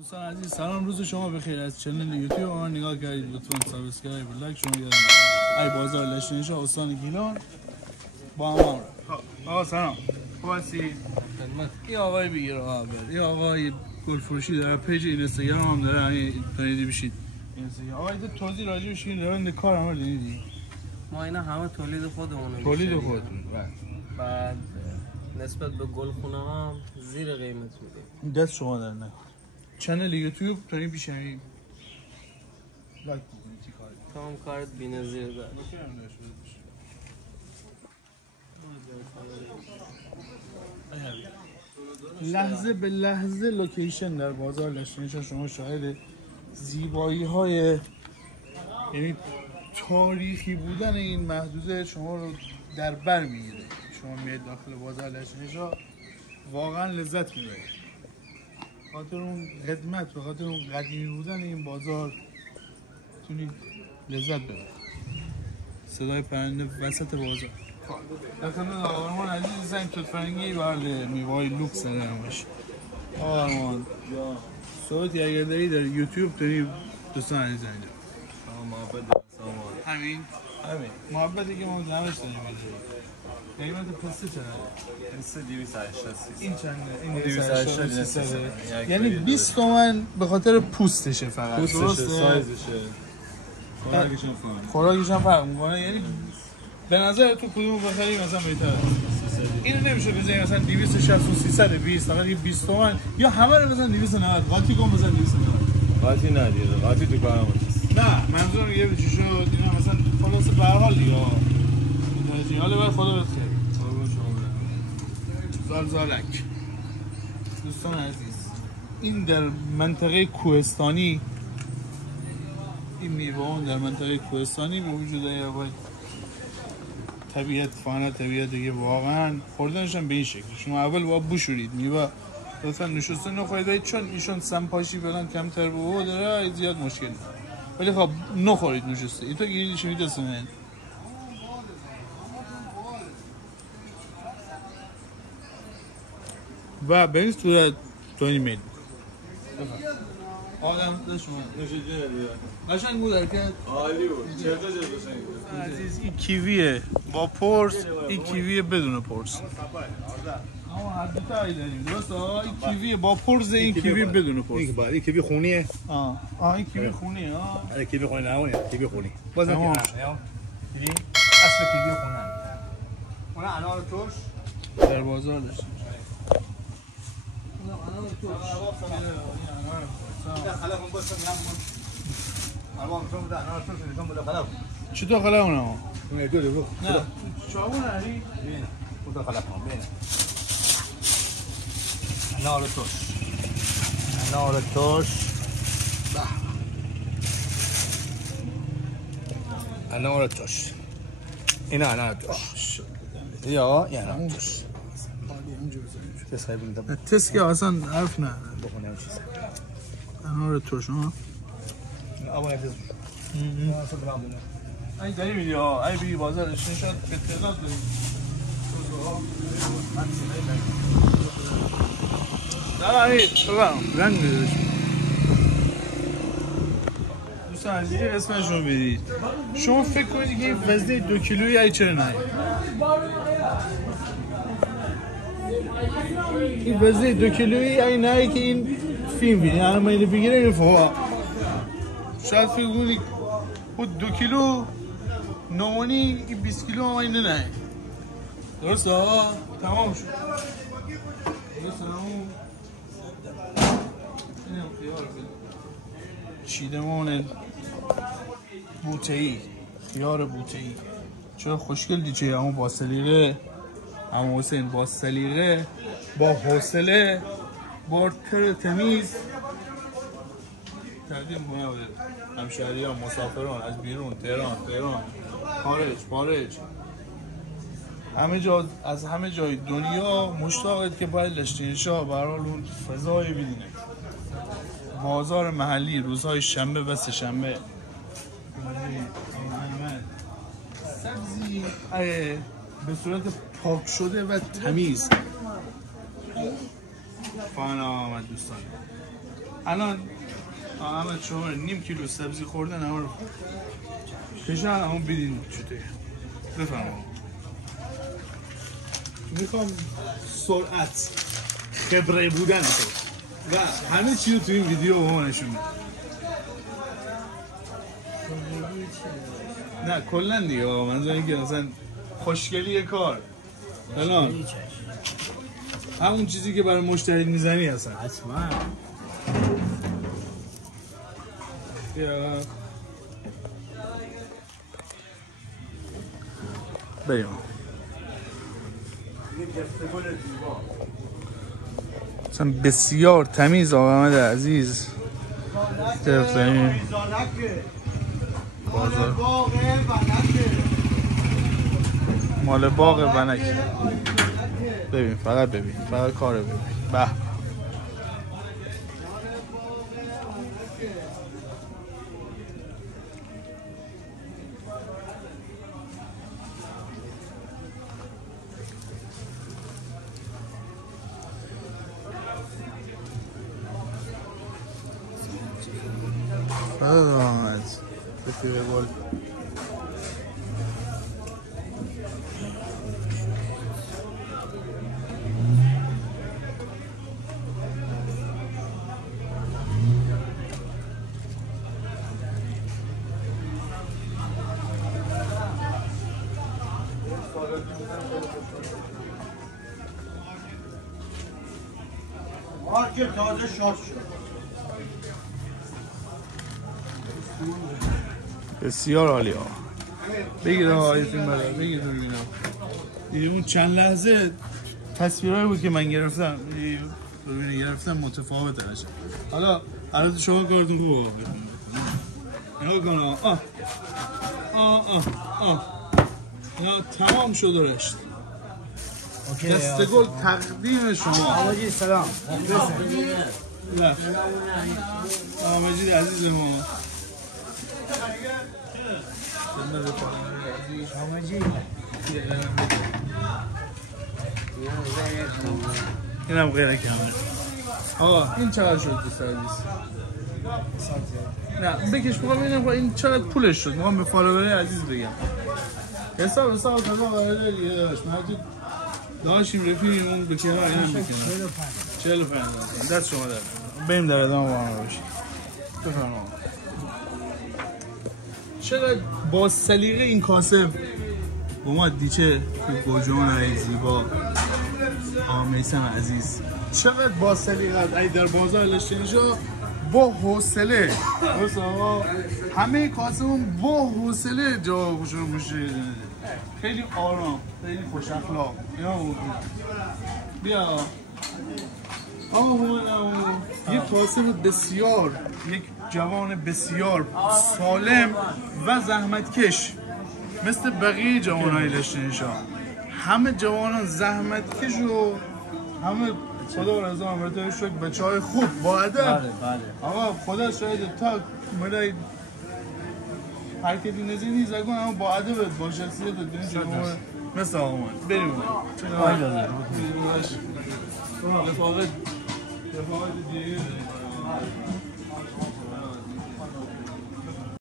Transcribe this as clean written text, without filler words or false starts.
دوستان عزیز سلام، روز شما بخیر. از چنل یوتیوب ما نگاه کردید، لطفا سابسکرایب و لایک شما یادم ای بازار لشنشا استان گیلان با هم. آقا سلام، خوب هستی؟ این آقای بگیر اول، این آقای گلفروشی داره، پیج اینستاگرام هم داره، همین تونیدی بشید اینستاگرام. آقا این توضیح راجع بهش این روند کار هم دیدی؟ ما اینا همه تولید خودمونه. تولید خودتون. بعد نسبت به گلخونه ها زیر قیمت میدیم. دست شما در نکنه. چنل یوتیوب تونی بیشتر لایک بکنید. چی کاری؟ تمام کارت بی‌نظیر داره. لحظه به لحظه لوکیشن در بازار لشنشا شما شاهد زیبایی های یعنی تاریخی بودن این محدوده شما رو در بر میگیره. شما میاد داخل بازار لشنشا واقعا لذت میبرید. خاطر اون خدمت و خاطر اون قدیمی بودن این بازار تونید لذت ببرید. صدای پرنده وسط بازار. داخل آرمان عزیز زنگ توت فرنگی برده میوه‌های لوکس دارمش. آرمان صوتی اگر داری در یوتیوب داری دوستان عزیز اینجا. محبت همین محبتی که ما نمش داریم. قیمت پسته چقدره؟ پسته 280. این چنده؟ این 280. یعنی 20 تومن به خاطر پوستشه فقط. پوستشه، سایزشه، خوراکش هم فرق میکنه. یعنی به نظر تو کدومو بخری مثلا بهتره؟ اینو نمیشه بزنی مثلا 260 و 320 فقط یه 20 تومن، یا همه رو بزن 290 قاطی کن بزن 290. قاطی ندیده، قاطی تو کارم نیست. نه منظورم یه چی شد اینا مثلا خلاص به هر حال دیگه حالا باید خدا بخیر. زالزالک دوستان عزیز، این در منطقه کوهستانی، این میوه در منطقه کوهستانی به وجود آید. طبیعت فانا طبیعت دیگه واقعا خوردنش هم به این شکل. شما اول باید بشورید میوه لطفا نشسته نخورید، چون ایشون سمپاشی فلان کمتر به داره زیاد مشکل نیست. ولی خب نخورید نشسته. این تو گیریش میدسته من و به این صورت تونی میل آدم داشت شما قشنگ بود حرکت عالی بود. چطور عزیز این کیویه با پرس، این کیویه بدون پرس. اما هر دو تایی داریم درسته؟ این کیویه با پرس، این کیوی بدون پرس. این کیوی خونیه. این کیوی خونیه. این کیوی خونی نمونه، کیوی خونی. بازم تمام. دیدی؟ اصل کیوی خونه. اون انار ترش در بازار داشتیم. چطور خلا اونه ها؟ نه چاقون هری؟ بینه خلا کنم بینه انار ترش انار ترش اینا انار ترش یا انار ترش تست خیلی بینده تست که اصلا حرف نه بخونه هم چیزه انار ترش ها اما تست این داری میدی ها، این بی بازارش نشد به تعداد داریم. نه این ببرم رنگ میدهش. دوستان عزیزی اسمش رو بدید. شما فکر کنید که این وزنه 2 کیلویی ای چرا نه؟ این وزنه 2 کیلویی ای نه که این فیلم بینید. الان ما اینو بگیره این فوا شاید فکر کنید خود 2 کیلو نمونی این 20 کیلو هم اینه نه درسته ها؟ تمام شد درسته همون این هم خیار چیدمان بوته‌ای، خیار بوته‌ای چرا خوشگل دیچه همون با سلیقه، همون حسین با سلیقه با حوصله با تر تمیز تقدیم کنه به همشهریان مسافران از بیرون، تهران خارج همه جا، از همه جای دنیا مشتاقید که باید لشتینشا برحال اون فضای ببینه. بازار محلی روزهای شنبه و سه شنبه سبزی به صورت پاک شده و تمیز. فانا آمد دوستان. الان احمد شما نیم کیلو سبزی خوردن همه رو کشن همه بیدین چطوری بفرما. میخوام سرعت خبره بودن تو و همه چی رو تو این ویدیو به ما نشون میده. نه کلا دیگه منظور اینه که مثلا خوشگلی کار الان همون چیزی که برای مشتری میزنی هستن حتما. بیا بریم مثلا بسیار تمیز آقا احمد عزیز گرفتیم بازار مال باغ ونک. ببین فقط ببین فقط کار ببین به آمد رفیق گل که تازه شاد شد. بسیار عالی ها. بگیر آقای فیلم بردار بگیر ببینم دیگه اون چند لحظه تصویرهایی بود که من گرفتم ببینید گرفتم متفاوته نشه. حالا الان شما کارتون خوبه نگاه کن نه تمام شد و رشت. دستگل تقدیم شما. آقای سلام. نه مجید عزیز ما اینم غیر کامل. آقا این چقدر شد به سرویس؟ نه بکش میخوام ببینم این چقدر پولش شد. میخوام به فالوورای عزیز بگم حساب کردم قراره دیگه داشت داشتیم رفیقیم اون به که ها اینم بکنم 45 دست شما در بریم در ادامه با همه باشیم. بفرما چقدر با سلیقه این کاسب با ما دیچه گوجون های زیبا میثم عزیز چقدر با سلیقه ای در بازار لشتینشا با حوصله آقا همه کاسبون با حوصله جوابشون میشه خیلی آرام خیلی خوش اخلاق بیا یک کاسب بسیار یک جوان بسیار سالم و زحمتکش مثل بقیه جوانهای لشتینشا. همه جوانان زحمتکش و همه خدا رضا امرتای شکر بچه های خوب با ادب. آقا خدا شاید تا مدای حرکتی نزی نیز اگه همه با ادب با شخصیت دنیا جمعه مثل آقا بریم رفاقت دیگه